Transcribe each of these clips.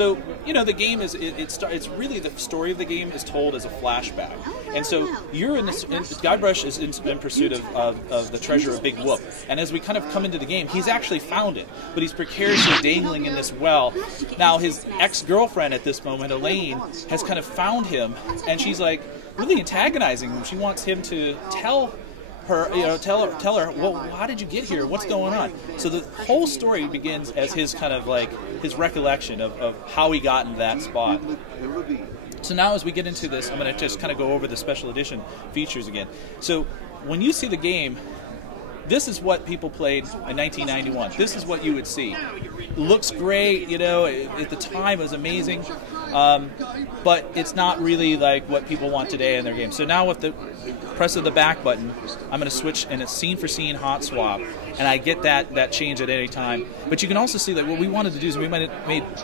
So, you know, the game is, it's really, the story of the game is told as a flashback. And so you're in this, Guybrush is in pursuit of the treasure of Big Whoop. And as we kind of come into the game, he's actually found it, but he's precariously dangling in this well. Now his ex-girlfriend at this moment, Elaine, has kind of found him, and she's like really antagonizing him. She wants him to tell her, you know, tell her, well, how did you get here? What's going on? So the whole story begins as his kind of like his recollection of how he got in that spot. So now as we get into this, I'm going to just kind of go over the special edition features again. So when you see the game, this is what people played in 1991. This is what you would see. It looks great, you know, at the time it was amazing, but it's not really like what people want today in their game. So now with the press of the back button, I'm going to switch, and it's scene for scene hot swap, and I get that change at any time. But you can also see that what we wanted to do is we made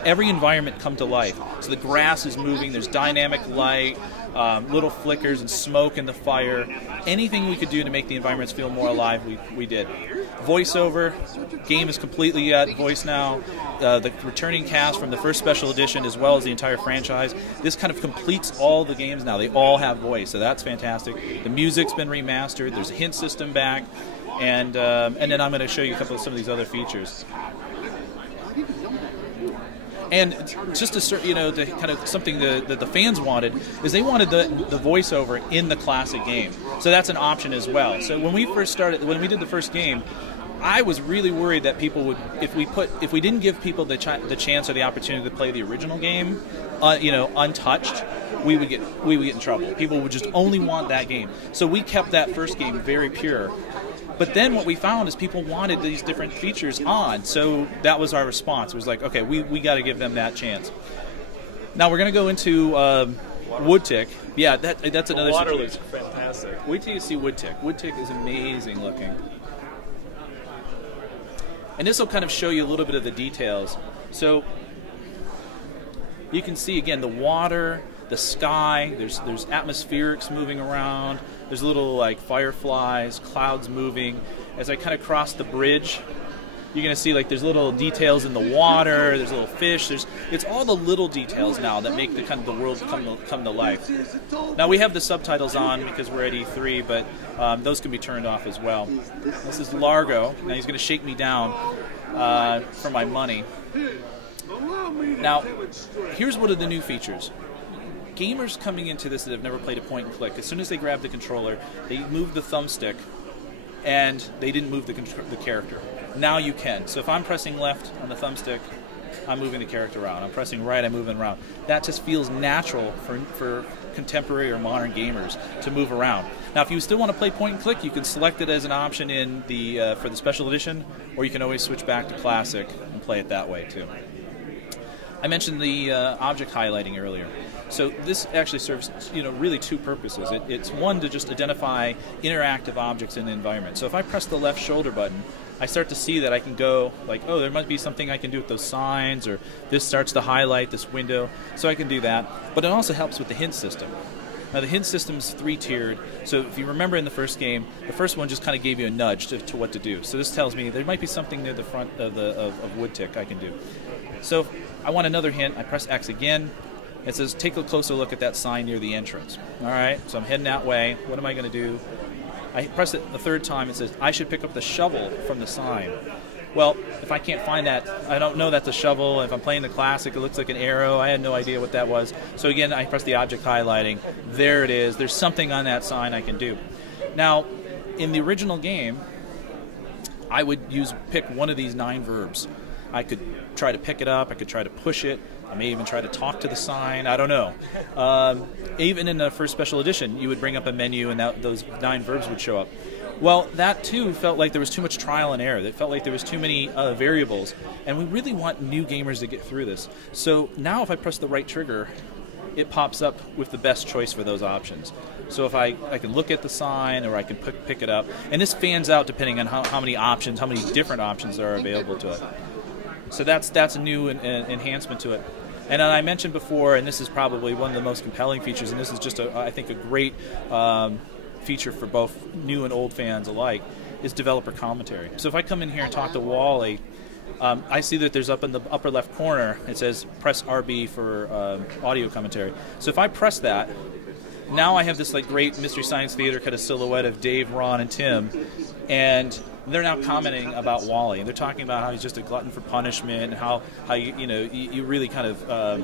every environment come to life. So the grass is moving, there's dynamic light, little flickers and smoke in the fire. Anything we could do to make the environments feel more alive, we did. Voiceover, game is completely at voice now. The returning cast from the first special edition as well as the entire franchise. This kind of completes all the games now. They all have voice, so that's fantastic. The music's been remastered. There's a hint system back, and then I'm going to show you some of these other features. And just to, you know, to kind of something that the fans wanted is they wanted the voiceover in the classic game. So that's an option as well. So when we first started, when we did the first game, I was really worried that people would, if we didn't give people the chance or the opportunity to play the original game, you know, untouched, we would get in trouble. People would just only want that game. So we kept that first game very pure. But then what we found is people wanted these different features on, so that was our response. It was like, okay, we got to give them that chance. Now we're going to go into Woodtick. Yeah, that's another. The water looks fantastic. Wait till you see Woodtick. Woodtick is amazing looking. And this will kind of show you a little bit of the details. So you can see again the water, the sky. There's atmospherics moving around. There's little like fireflies, clouds moving. As I kind of cross the bridge, you're going to see like there's little details in the water. There's little fish. It's all the little details now that make the kind of the world come to life. Now we have the subtitles on because we're at E3, but those can be turned off as well. This is Largo. Now he's going to shake me down for my money. Now here's one of the new features. Gamers coming into this that have never played a point and click, as soon as they grab the controller, they move the thumbstick, and they didn't move the character. Now you can. So if I'm pressing left on the thumbstick, I'm moving the character around. I'm pressing right, I'm moving around. That just feels natural for contemporary or modern gamers to move around. Now, if you still want to play point and click, you can select it as an option in the for the special edition, or you can always switch back to classic and play it that way too. I mentioned the object highlighting earlier. So this actually serves, you know, really two purposes. It's one to just identify interactive objects in the environment. So if I press the left shoulder button, I start to see that I can go like, oh, there might be something I can do with those signs, or this starts to highlight this window. So I can do that. But it also helps with the hint system. Now the hint system is 3-tiered. So if you remember in the first game, the first one just kind of gave you a nudge to what to do. So this tells me there might be something near the front of Woodtick I can do. So if I want another hint, I press X again. It says, take a closer look at that sign near the entrance. All right, so I'm heading that way. What am I going to do? I press it the third time. It says, I should pick up the shovel from the sign. Well, if I can't find that, I don't know that's a shovel. If I'm playing the classic, it looks like an arrow. I had no idea what that was. So again, I press the object highlighting. There it is. There's something on that sign I can do. Now, in the original game, I would pick one of these 9 verbs. I could try to pick it up. I could try to push it. I may even try to talk to the sign. I don't know. Even in the first special edition, you would bring up a menu and those 9 verbs would show up. Well, that too felt like there was too much trial and error. It felt like there was too many variables. And we really want new gamers to get through this. So now if I press the right trigger, it pops up with the best choice for those options. So if I can look at the sign, or I can pick it up. And this fans out depending on how many options, how many different options are available to it. So that's a new enhancement to it. And I mentioned before, and this is probably one of the most compelling features, and this is just, I think, a great feature for both new and old fans alike, is developer commentary. So if I come in here and talk to Wally, I see that there's up in the upper left corner, it says press RB for audio commentary. So if I press that, now I have this like great Mystery Science Theater kind of silhouette of Dave, Ron, and Tim, and they're now commenting about Wally. They're talking about how he's just a glutton for punishment, and how you really kind of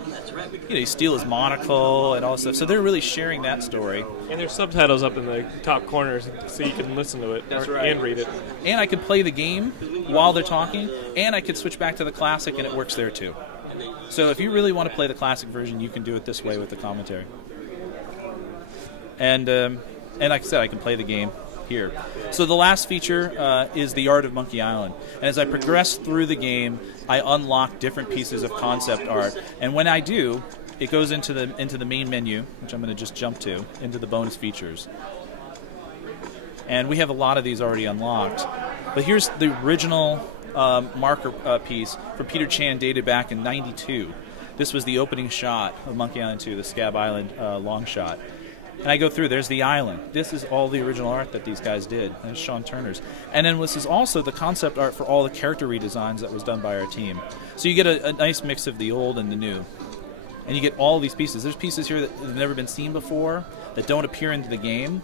you steal his monocle and all this stuff. So they're really sharing that story. And there's subtitles up in the top corners, so you can listen to it and read it. And I could play the game while they're talking, and I could switch back to the classic, and it works there too. So if you really want to play the classic version, you can do it this way with the commentary. And like I said, I can play the game here. So the last feature is the art of Monkey Island. And as I progress through the game, I unlock different pieces of concept art. And when I do, it goes into the main menu, which I'm going to just jump to, into the bonus features. And we have a lot of these already unlocked. But here's the original marker piece for Peter Chan, dated back in '92. This was the opening shot of Monkey Island 2, the Scab Island long shot. And I go through, there's the island. This is all the original art that these guys did. There's Sean Turner's. And then this is also the concept art for all the character redesigns that was done by our team. So you get a nice mix of the old and the new. And you get all these pieces. There's pieces here that have never been seen before, that don't appear into the game.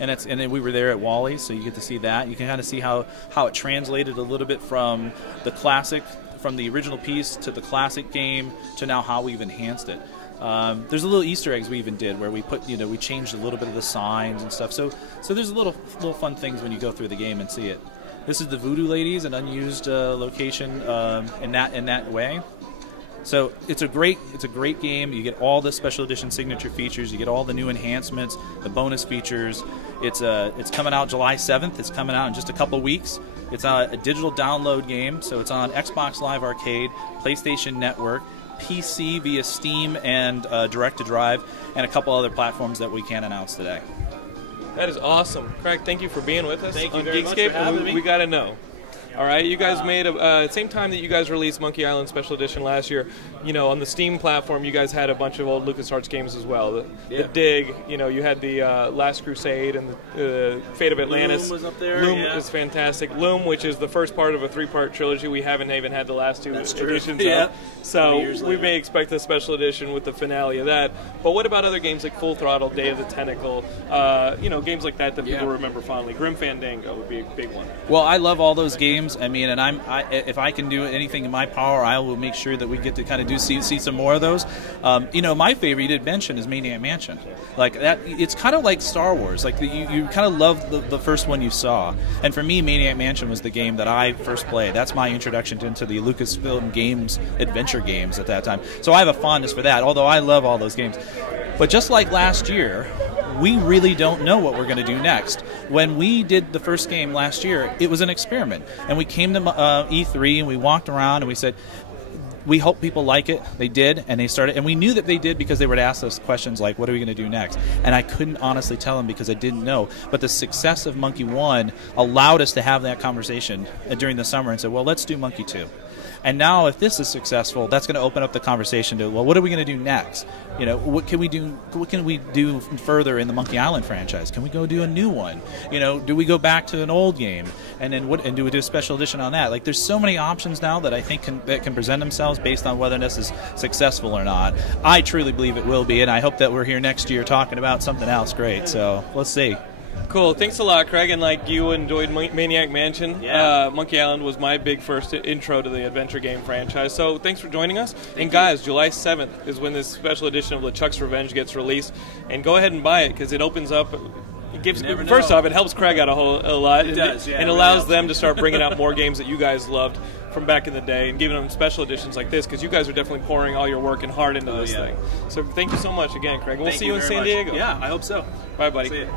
And then we were there at Wally's, so you get to see that. You can kind of see how it translated a little bit from the classic, from the original piece to the classic game, to now how we've enhanced it. There's a little Easter eggs we even did where we put, we changed a little bit of the signs and stuff. So there's little fun things when you go through the game and see it. This is the Voodoo Ladies, an unused location in that way. So it's a great game. You get all the special edition signature features. You get all the new enhancements, the bonus features. It's coming out July 7th. It's coming out in just a couple weeks. It's a digital download game, so it's on Xbox Live Arcade, PlayStation Network, PC via Steam and Direct to Drive, and a couple other platforms that we can't announce today. That is awesome. Craig, thank you for being with us thank you on very Geekscape. Much for having me. We got to know. All right, you guys made same time that you guys released Monkey Island Special Edition last year. On the Steam platform, you guys had a bunch of old LucasArts games as well. The Dig, you had the Last Crusade and the Fate of Atlantis. Loom was up there. Loom is fantastic. Loom, which is the first part of a 3-part trilogy. We haven't even had the last 2 editions out. So we may expect a special edition with the finale of that. But what about other games like Full Throttle, Day of the Tentacle? Games like that people remember fondly. Grim Fandango would be a big one. Well, I love all those games. I mean, and if I can do anything in my power, I will make sure that we get to kind of see some more of those. My favorite you did mention is Maniac Mansion. Like that, it's kind of like Star Wars. Like you kind of love the first one you saw. And for me, Maniac Mansion was the game that I first played. That's my introduction into the Lucasfilm games, adventure games at that time. So I have a fondness for that. Although I love all those games. But just like last year, we really don't know what we're going to do next. When we did the first game last year, it was an experiment. And we came to E3 and we walked around and we said, we hope people like it. They did, and they started. And we knew that they did because they would ask us questions like, what are we going to do next? And I couldn't honestly tell them because I didn't know. But the success of Monkey 1 allowed us to have that conversation during the summer and said, well, let's do Monkey 2. And now, if this is successful, that's going to open up the conversation to, well, what are we going to do next? What can we do? What can we do further in the Monkey Island franchise? Can we go do a new one? Do we go back to an old game and then do we do a special edition on that? Like, there's so many options now that I think can present themselves based on whether this is successful or not. I truly believe it will be, and I hope that we're here next year talking about something else great. So let's see. Cool. Thanks a lot, Craig. And like you enjoyed Maniac Mansion, Monkey Island was my big first intro to the adventure game franchise. So thanks for joining us. And guys, July 7th is when this special edition of LeChuck's Revenge gets released. And go ahead and buy it because it opens up. It gives, first off, it helps Craig out a lot. It does, and allows them to start bringing out more games that you guys loved from back in the day and giving them special editions like this because you guys are definitely pouring all your work and heart into this thing. So thank you so much again, Craig. And we'll see you in San Diego. Yeah, I hope so. Bye, buddy. See you.